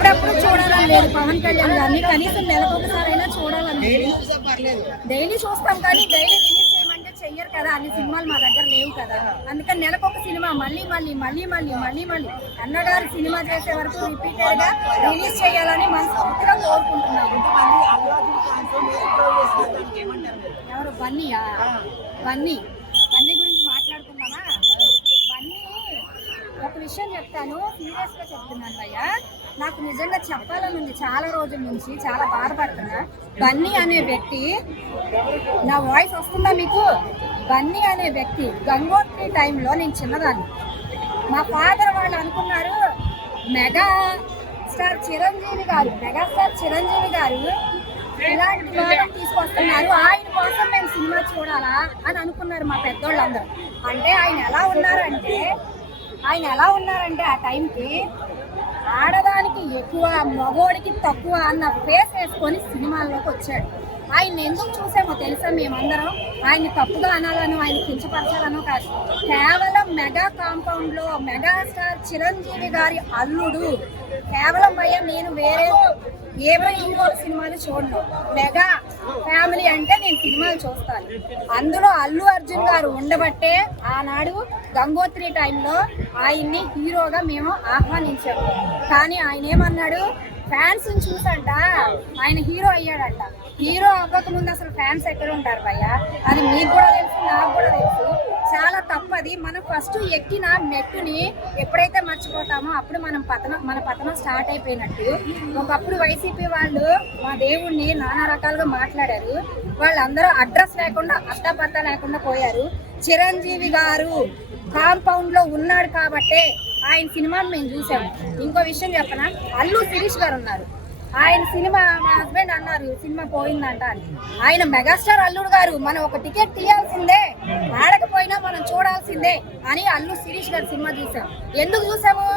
అప్పుడప్పుడు చూడాలని లేదు పవన్ కళ్యాణ్ గారిని, కనీసం నెలకొకసారైనా చూడాలని. డైలీ చూస్తాం కానీ డైలీ రిలీజ్ చేయమంటే చెయ్యరు కదా, అన్ని సినిమాలు మా దగ్గర లేవు కదా. అందుకని నెలకొక సినిమా మళ్ళీ మళ్ళీ మళ్ళీ మళ్ళీ మళ్ళీ మళ్ళీ అన్నగారు సినిమా చేసే వరకు రిపీటెడ్ గా రిలీజ్ చేయాలని మనస్ఫూర్తిగా కోరుకుంటున్నాము. ఎవరు బన్నీయా? బన్నీ గురించి మాట్లాడుకుందామా? బన్నీ ఒక విషయం చెప్తాను, సీరియస్ గా చెప్తున్నాను భయ్యా. నాకు నిజంగా చెప్పాలని ఉంది, చాలా రోజుల నుంచి చాలా బాధపడుతున్నా. బన్నీ అనే వ్యక్తి, నా వాయిస్ వస్తుందా మీకు? బన్నీ అనే వ్యక్తి గంగోత్రి టైంలో నేను చిన్నదాన్ని. మా ఫాదర్ వాళ్ళు అనుకున్నారు మెగాస్టార్ చిరంజీవి గారు ఇలాంటి మోడల్ తీసుకొస్తున్నారు, ఆయన కోసం మేము సినిమా చూడాలా అని అనుకున్నారు మా పెద్దోళ్ళందరూ. అంటే ఆయన ఎలా ఉన్నారంటే ఆ టైంకి ఆడదానికి ఎక్కువ మగోడికి తక్కువ అన్న ఫేస్ వేసుకొని సినిమాల్లోకి వచ్చాడు. ఆయన ఎందుకు చూసామో తెలుసా? మేమందరం ఆయన్ని తప్పుగా అనాలను, ఆయన కించపరచాలను కాదు. కేవలం మెగా కాంపౌండ్ లో మెగాస్టార్ చిరంజీవి గారి అల్లుడు. కేవలం భయ్య నేను వేరే ఏమైనా ఇంకోటి సినిమాలు చూడను. మెగా ఫ్యామిలీ అంటే నేను సినిమాలు చూస్తాను. అందులో అల్లు అర్జున్ గారు ఉండబట్టే ఆనాడు గంగోత్రి టైంలో ఆయన్ని హీరోగా మేము ఆహ్వానించాము. కానీ ఆయన ఏమన్నాడు, ఫ్యాన్స్ చూసంట ఆయన హీరో అయ్యాడంట. హీరో అవ్వకముందు అసలు ఫ్యాన్స్ ఎక్కడ ఉంటారు భయ్య? అది మీకు కూడా తెలుసు, నాకు కూడా తెలుసు. చాలా తప్పది. మనం ఫస్ట్ ఎక్కిన మెట్టుని ఎప్పుడైతే మర్చిపోతామో అప్పుడు మన పతనం స్టార్ట్ అయిపోయినట్టు. ఒకప్పుడు వైసీపీ వాళ్ళు మా దేవుణ్ణి నానా రకాలుగా మాట్లాడారు. వాళ్ళందరూ అడ్రస్ లేకుండా అట్టపత్తా లేకుండా పోయారు. చిరంజీవి గారు కాంపౌండ్ లో ఉన్నాడు కాబట్టే ఆయన సినిమాను మేము చూసాము. ఇంకో విషయం చెప్పనా, అల్లు శిరీష్ గారు ఉన్నారు. ఆయన సినిమా మా హస్బెండ్ అన్నారు సినిమా పోయిందంట అని. ఆయన మెగాస్టార్ అల్లుడు గారు, మనం ఒక టికెట్ తీయాల్సిందే, ఆడకపోయినా మనం చూడాల్సిందే అని అల్లు శిరీష్ గారు సినిమా చూసాం. ఎందుకు చూసాము?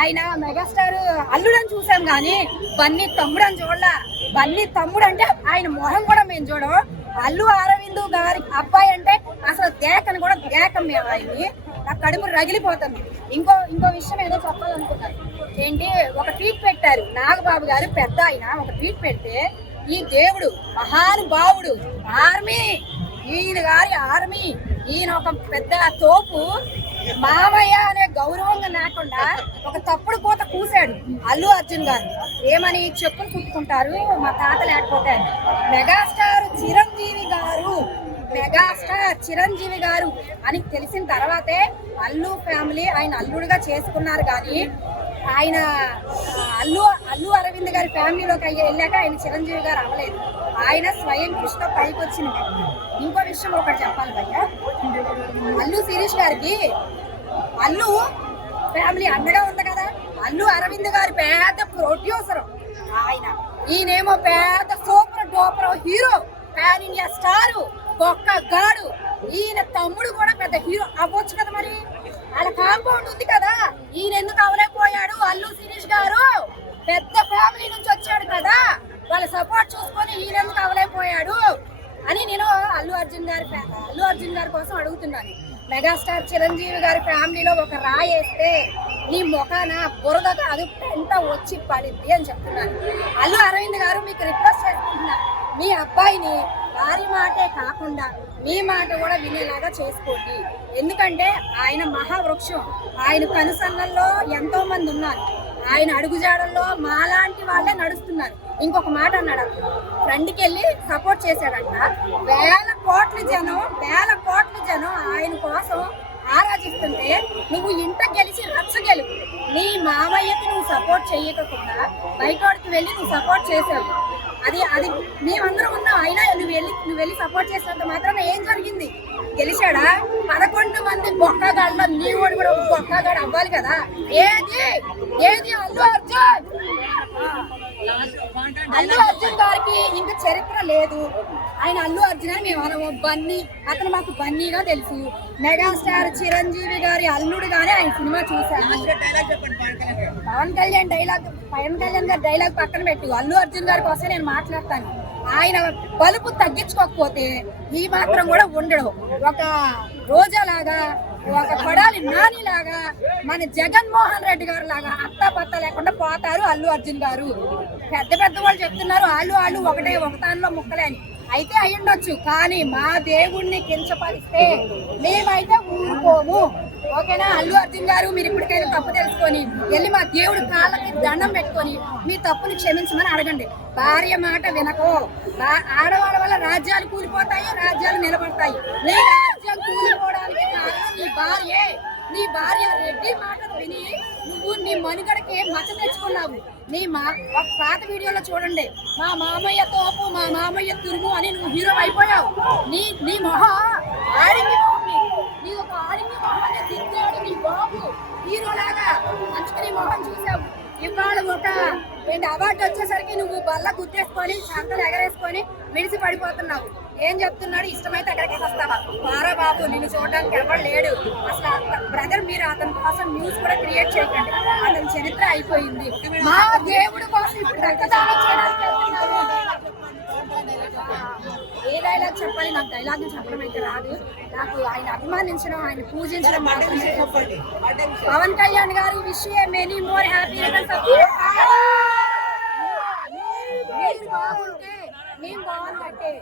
ఆయన మెగాస్టార్ అల్లుడని చూసాం కానీ బన్నీ తమ్ముడు అని చూడలా. బన్నీ తమ్ముడు అంటే ఆయన మొహం కూడా మేము చూడం. అల్లు అరవింద్ గారి అబ్బాయి అంటే అసలు దేకని కూడా దేకం మేము ఆయన్ని. నాకు కడుపు రగిలిపోతుంది. ఇంకో విషయం ఏదో చెప్పాలనుకున్నాను. ఏంటి, ఒక ట్వీట్ పెట్టారు నాగబాబు గారు, పెద్ద ఆయన ఒక ట్వీట్ పెడితే, ఈ దేవుడు మహానుభావుడు ఆర్మీ, ఈయన గారి ఆర్మీ, ఈయన ఒక పెద్ద తోపు, మామయ్య అనే గౌరవంగా లేకుండా ఒక తప్పుడు కోత కూసాడు అల్లు అర్జున్ గారు. ఏమని చెప్పులు కుట్టుకుంటారు మా తాత లేకపోతే. మెగాస్టార్ చిరంజీవి గారు అని తెలిసిన తర్వాతే అల్లు ఫ్యామిలీ ఆయన అల్లుడుగా చేసుకున్నారు. కానీ ఆయన అల్లు అరవింద్ గారి ఫ్యామిలీలోకి వెళ్ళాక ఆయన చిరంజీవి గారు అవ్వలేదు. ఆయన స్వయం కృషితో పైకి వచ్చింది. ఇంకో విషయం ఒకటి చెప్పాలి భయ్య, అల్లు శిరీష్ గారికి అల్లు ఫ్యామిలీ అండగా ఉంది కదా. అల్లు అరవింద్ గారి పెద్ద ప్రొడ్యూసర్ ఆయన, ఈయనేమో పెద్ద super duper hero, pan India star, ఒక్క గాడు. ఈయన తమ్ముడు కూడా పెద్ద హీరో అవ్వచ్చు కదా. మరి వాళ్ళ కాంపౌండ్ ఉంది కదా, ఈయన ఎందుకు అవలేకపోయాడు? అల్లు శిరీష్ గారు పెద్ద ఫ్యామిలీ నుంచి వచ్చాడు కదా, వాళ్ళ సపోర్ట్ చూసుకొని ఈయన ఎందుకు అవలేకపోయాడు అని నేను అల్లు అర్జున్ గారి కోసం అడుగుతున్నాను. మెగాస్టార్ చిరంజీవి గారి ఫ్యామిలీలో ఒక రాయి వేస్తే నీ ముఖాన బురదగా అది పెంట వచ్చి పడింది అని చెప్తున్నాను. అల్లు అరవింద్ గారు మీకు రిక్వెస్ట్ చేసుకుంటున్నా, మీ అబ్బాయిని వారి మాటే కాకుండా మీ మాట కూడా వినేలాగా చేసుకోండి. ఎందుకంటే ఆయన మహావృక్షం, ఆయన కనుసన్నల్లో ఎంతో మంది ఉన్నారు, ఆయన అడుగుజాడల్లో మాలాంటి వాళ్ళే నడుస్తున్నారు. ఇంకొక మాట అన్నాడు, ఫ్రెండ్కి వెళ్ళి సపోర్ట్ చేశాడంట. వేల కోట్ల జనం ఆయన కోసం ఆరాధిస్తుంటే నువ్వు ఇంట గెలిచి రచ్చ గెలుపు. నీ మామయ్యకి నువ్వు సపోర్ట్ చేయకుండా బయటోడికి వెళ్ళి నువ్వు సపోర్ట్ చేసావు. అది మేమందరం ఉన్నాం. అయినా నువ్వు వెళ్ళి సపోర్ట్ చేసినంత మాత్రం ఏం జరిగింది? గెలిచాడా? 11 మంది బొక్కగాళ్ళలో నీ ఓడి కూడా ఒక బొక్కగాడు అవ్వాలి కదా. ఏది అల్లు అర్జున్ గారికి ఇంకా చరిత్ర లేదు. ఆయన అల్లు అర్జున్ అని మేము అనము, బన్నీ, అతను మాకు బన్నీగా తెలుసు. మెగాస్టార్ చిరంజీవి గారి అల్లుడుగానే ఆయన సినిమా చూశాను. పవన్ కళ్యాణ్ గారి డైలాగ్ పక్కన పెట్టు, అల్లు అర్జున్ గారి కోసం నేను మాట్లాడతాను. ఆయన బలుపు తగ్గించుకోకపోతే ఈ మాత్రం కూడా ఉండడు. ఒక రోజాలాగా ఒక కొడాలి నాని లాగా మన జగన్మోహన్ రెడ్డి గారు లాగా అత్తాపత్త లేకుండా పోతారు అల్లు అర్జున్ గారు. పెద్ద పెద్ద వాళ్ళు చెప్తున్నారు వాళ్ళు ఒకటే ఒకదానిలో ముక్కలే అని. అయితే అయ్యుండొచ్చు, కానీ మా దేవుణ్ణి కించపరిస్తే మేమైతే ఊరుకోము. ఓకేనా? అల్లు అర్జున్ గారు, మీరు ఇప్పటికైనా తప్పు తెలుసుకొని వెళ్ళి మా దేవుడి కాళ్ళకి దండం పెట్టుకొని మీ తప్పుని క్షమించమని అడగండి. భార్య మాట వినకో. ఆడవాళ్ళ వల్ల రాజ్యాలు కూలిపోతాయి, రాజ్యాలు నిలబడతాయి. నీ రాజ్యం కూలిపోవడానికి కారణం నీ భార్య రెడ్డి మాటను విని నువ్వు నీ మనుగడకి మచ్చ తెచ్చుకున్నావు. ఒక పాత వీడియోలో చూడండి, మా మామయ్య తోపు, మా మామయ్య తురుము అని నువ్వు హీరో అయిపోయావు. నీ మొహం ఆడింది, నీ ఒక ఆడింది మొహాన్ని దిద్దాడు నీ బాబు హీరోలాగా. అందుకని మొహం చూసావు. ఇవాళ ఒక అవార్డు వచ్చేసరికి నువ్వు బల్ల గుర్తేసుకొని సంతలు ఎగరేసుకొని విడిసి పడిపోతున్నావు. ఏం చెప్తున్నాడు? ఇష్టమైతే అక్కడికి వస్తావా? పారా బాబు, నిన్ను చూడడానికి ఎవరు లేడు అసలు. బ్రదర్, మీరు అతని కోసం న్యూస్ కూడా క్రియేట్ చేయకండి. అతని చరిత్ర అయిపోయింది. మా దేవుడి కోసం ఇప్పుడు రక్తదానం చేయడానికి వెళ్తున్నాము. ఏ డైలాగ్ చెప్పాలి? నాకు డైలాగ్ చెప్పడం అయితే రాదు. నాకు ఆయన అభిమానించడం, ఆయన పూజించడం మాత్రమే. పవన్ కళ్యాణ్ గారి విషయం many more happy returns of the day. మీరు బాగుంటే మేము బాగున్నట్టే.